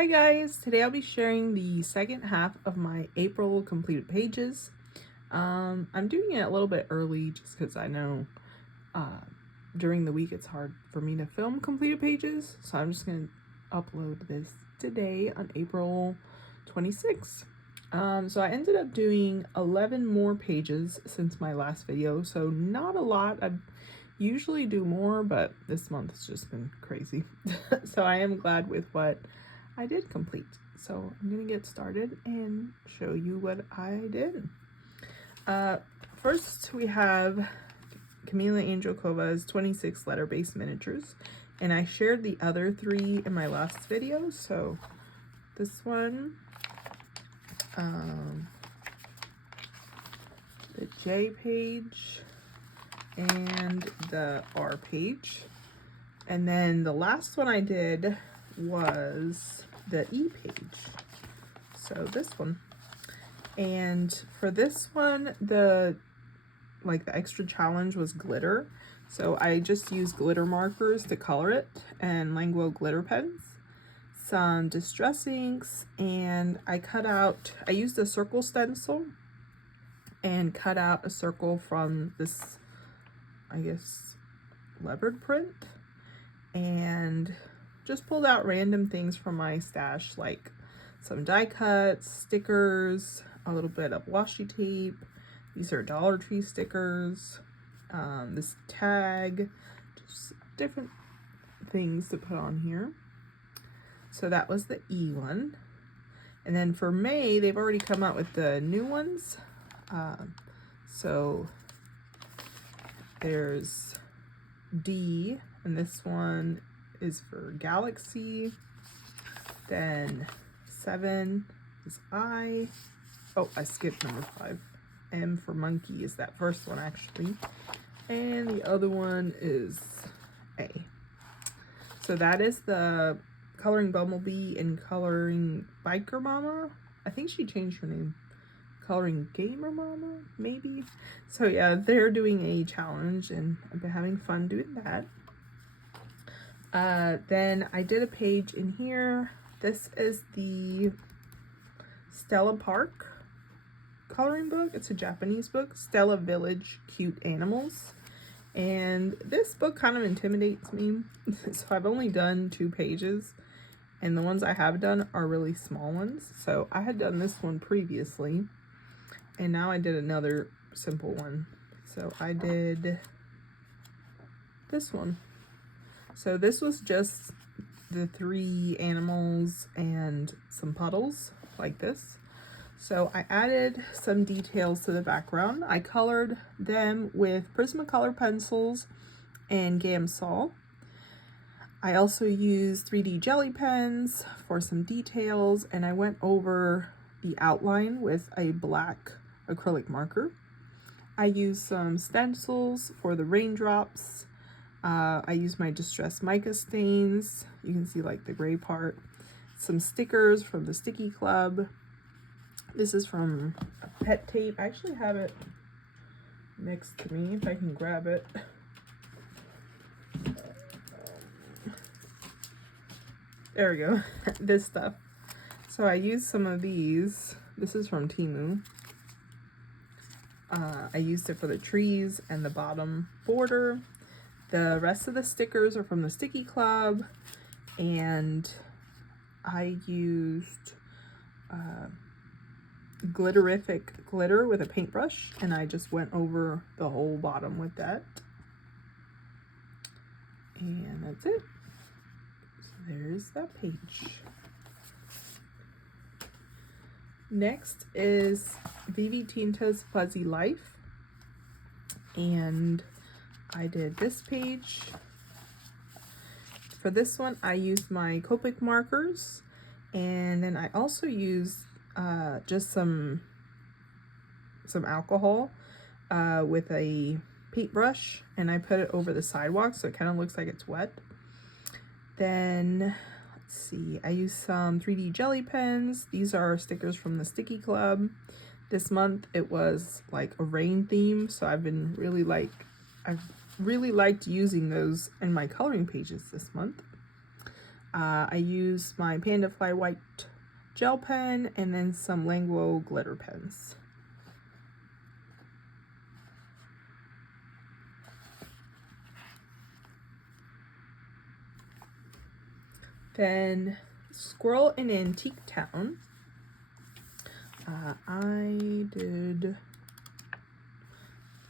Hi guys, today I'll be sharing the second half of my April completed pages. I'm doing it a little bit early just because I know during the week it's hard for me to film completed pages, so I'm just going to upload this today on April 26th. So I ended up doing 11 more pages since my last video, so not a lot. I usually do more, but this month has just been crazy. So I am glad with what I did complete. So I'm gonna get started and show you what I did. First we have Camila Angelkova's 26 letter base miniatures, and I shared the other 3 in my last video. So this one, the J page and the R page, and then the last one I did was the E page, so this one. And for this one, the extra challenge was glitter, so I just used glitter markers to color it and Languo glitter pens, some distress inks, and I used a circle stencil and cut out a circle from this, I guess, leopard print, and just pulled out random things from my stash, like some die cuts, stickers, a little bit of washi tape. These are Dollar Tree stickers, this tag, just different things to put on here. So that was the E one. And then for May, they've already come out with the new ones. So there's D, and this one is for Galaxy. Then 7 is I. Oh, I skipped number 5. M for Monkey is that first one actually. And the other one is A. So that is the Coloring Bumblebee and Coloring Biker Mama. I think she changed her name. Coloring Gamer Mama, maybe. So yeah, they're doing a challenge and I've been having fun doing that. Then I did a page in here. This is the Stella Park coloring book. It's a Japanese book, Stella Village Cute Animals. And this book kind of intimidates me. So I've only done 2 pages, and the ones I have done are really small ones. So I had done this one previously, and now I did another simple one. So I did this one. So this was just the 3 animals and some puddles like this. So I added some details to the background. I colored them with Prismacolor pencils and Gamsol. I also used 3D jelly pens for some details, and I went over the outline with a black acrylic marker. I used some stencils for the raindrops. I used my Distress mica stains. You can see like the gray part. Some stickers from the Sticky Club. This is from Pet Tape. I actually have it next to me if I can grab it. There we go. This stuff. So I used some of these. This is from Temu. I used it for the trees and the bottom border. The rest of the stickers are from the Sticky Club, and I used Glitterific glitter with a paintbrush, and I just went over the whole bottom with that. And that's it. So there's that page. Next is Vivi Tinta's Fuzzy Life, and I did this page. For this one, I used my Copic markers, and then I also used just some alcohol with a paintbrush, and I put it over the sidewalk so it kind of looks like it's wet. Then, let's see, I used some 3D jelly pens. These are stickers from the Sticky Club. This month it was like a rain theme, so I've really liked using those in my coloring pages this month. I use my Panda Fly White gel pen and then some Languo glitter pens. Then Squirrel in Antique Town. I did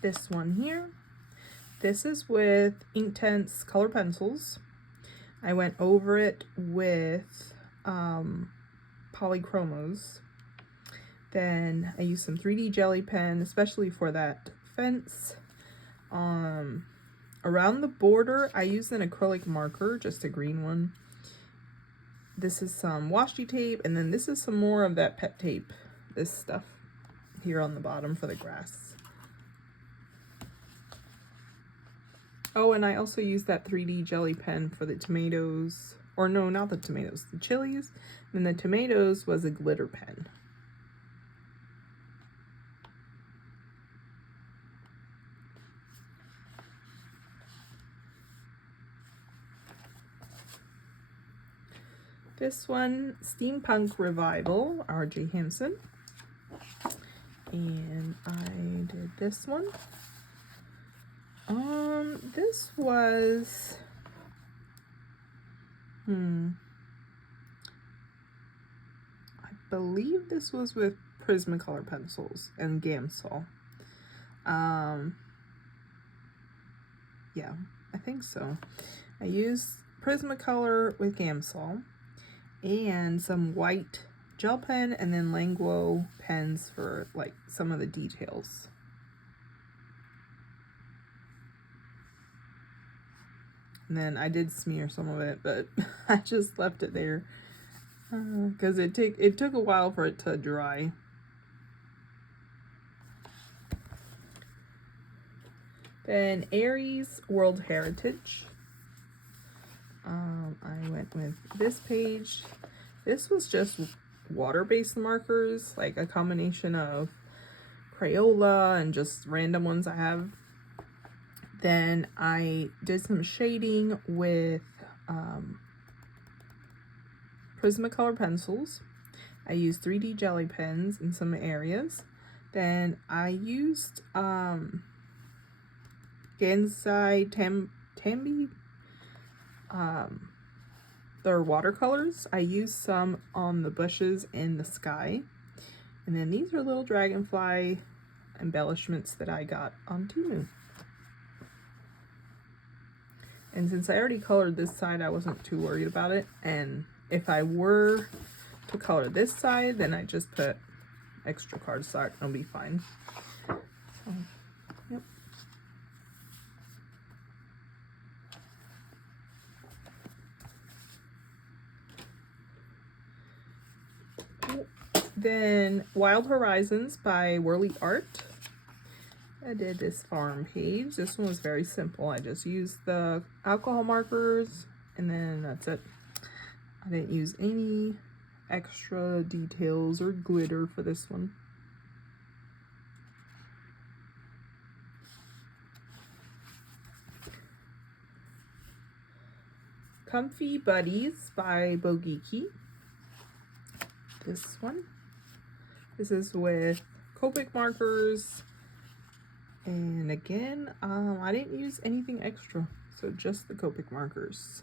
this one here. This is with Inktense color pencils. I went over it with Polychromos. Then I used some 3D jelly pen, especially for that fence. Around the border, I used an acrylic marker, just a green one. This is some washi tape, and then this is some more of that pet tape, this stuff here on the bottom for the grass. Oh, and I also used that 3D jelly pen for the tomatoes, or no, not the tomatoes, the chilies. And the tomatoes was a glitter pen. This one, Steampunk Revival, R.J. Hampson. And I did this one. This was, I believe this was with Prismacolor pencils and Gamsol. Yeah, I think so. I used Prismacolor with Gamsol and some white gel pen and then Languo pens for like some of the details. And then I did smear some of it, but I just left it there because it took a while for it to dry. Then Aries World Heritage. I went with this page. This was just water-based markers, like a combination of Crayola and just random ones I have. Then I did some shading with Prismacolor pencils. I used 3D jelly pens in some areas. Then I used Gansai Tambi, their watercolors. I used some on the bushes in the sky. And then these are little dragonfly embellishments that I got on Temu. And since I already colored this side, I wasn't too worried about it. And if I were to color this side, then I just put extra cardstock. It'll be fine. So, yep. Then Wild Horizons by Whirly Art. I did this farm page. This one was very simple. I just used the alcohol markers and then that's it. I didn't use any extra details or glitter for this one. Comfy Buddies by Bogiki. This one. This is with Copic markers. And again, I didn't use anything extra, so just the Copic markers.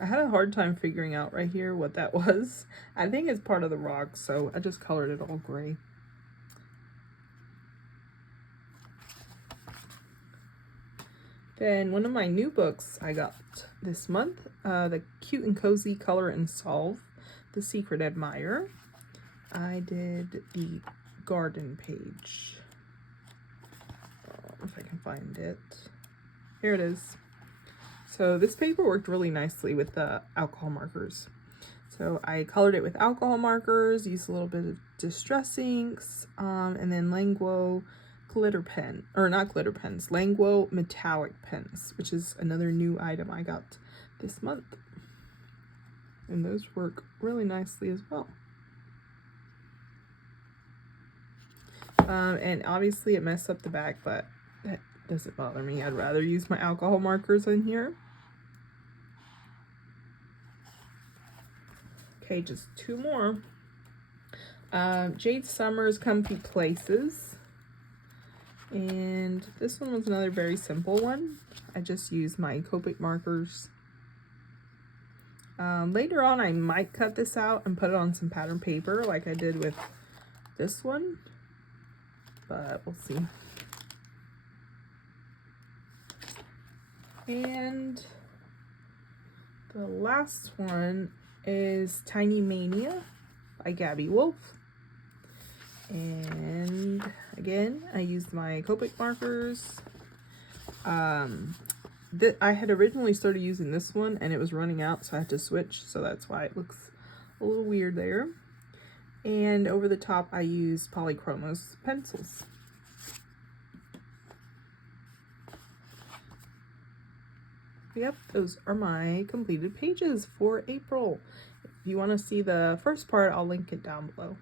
I had a hard time figuring out right here what that was. I think it's part of the rock, so I just colored it all gray. Then one of my new books I got this month, the Cute and Cozy Color and Solve, The Secret Admirer. I did the garden page. If I can find it. Here it is. So this paper worked really nicely with the alcohol markers. So I colored it with alcohol markers, used a little bit of Distress inks, and then Languo glitter pen, or not glitter pens, Languo metallic pens, which is another new item I got this month. And those work really nicely as well. And obviously it messed up the back, but that doesn't bother me. I'd rather use my alcohol markers in here. Okay, just 2 more. Jade Summers Comfy Places. And this one was another very simple one. I just used my Copic markers. Later on, I might cut this out and put it on some pattern paper like I did with this one. But we'll see. And the last one is Tiny Mania by Gabby Wolf. And again, I used my Copic markers. I had originally started using this one and it was running out, so I had to switch, so that's why it looks a little weird there. And over the top I used Polychromos pencils. Yep, those are my completed pages for April. If you want to see the first part, I'll link it down below.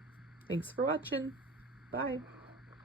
Thanks for watching. Bye.